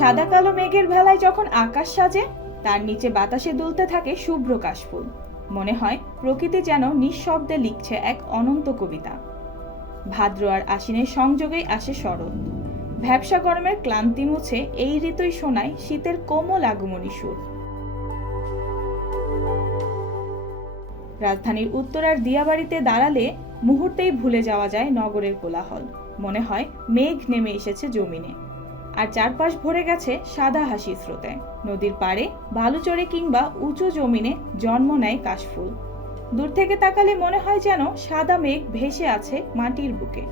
সাদা কালো মেঘের ভেলায় যখন আকাশ সাজে, তার নিচে বাতাসে দুলতে থাকে শুভ্র কাশফুল। মনে হয় প্রকৃতি যেন নিঃশব্দে লিখছে এক অনন্ত কবিতা। ভাদ্র আর আশ্বিনের সংযোগেই আসে শরৎ। ভ্যাবসা গরমের ক্লান্তি মুছে এই ঋতুই শোনায় শীতের কোমল আগমনী সুর। রাজধানীর উত্তরার দিয়াবাড়িতে দাঁড়ালে মুহূর্তেই ভুলে যাওয়া যায় নগরের কোলাহল। মনে হয় মেঘ নেমে এসেছে জমিনে। আর চারপাশ ভরে গেছে সাদা হাসি স্রোতে। নদীর পাড়ে বালুচরে কিংবা উঁচু জমিনে জন্ম নেয় কাশফুল। দূর থেকে তাকালে মনে হয় যেন সাদা মেঘ ভেসে আছে মাটির বুকে।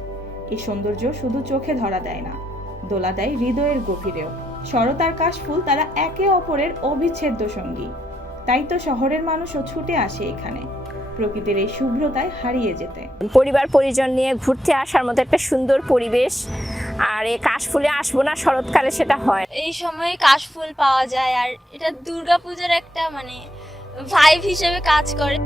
এই সৌন্দর্য শুধু চোখে ধরা দেয় না, দোলা দেয় হৃদয়ের গভীরেও। শরৎ আর কাশফুল তারা একে অপরের অবিচ্ছেদ্য সঙ্গী। তাই তো শহরের মানুষও ছুটে আসে এখানে। প্রকৃতির এই শুভ্রতায় হারিয়ে যেতে পরিবার পরিজন নিয়ে ঘুরতে আসার মতো একটা সুন্দর পরিবেশ আর এই কাশফুলে আসব না শরৎকালে সেটা হয়। এই সময়ে কাশফুল পাওয়া যায় আর এটা দুর্গাপূজার একটা মানে ভাইব হিসেবে কাজ করে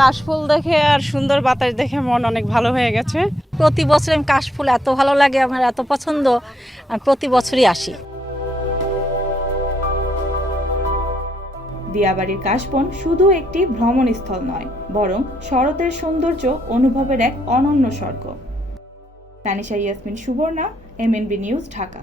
কাশফুল দেখে আর সুন্দর বাতাস দেখে মন অনেক ভালো হয়ে গেছে। প্রতি বছর আমি কাশফুল এত ভালো লাগে আমার এত পছন্দ আমি প্রতি বছরই আসি। দিয়াবাড়ির কাশবন শুধু একটি ভ্রমণস্থল নয় বরং শরতের সৌন্দর্য অনুভবের এক অনন্য স্বর্গ। Tanisha Yasmin Suborna MNB news Dhaka.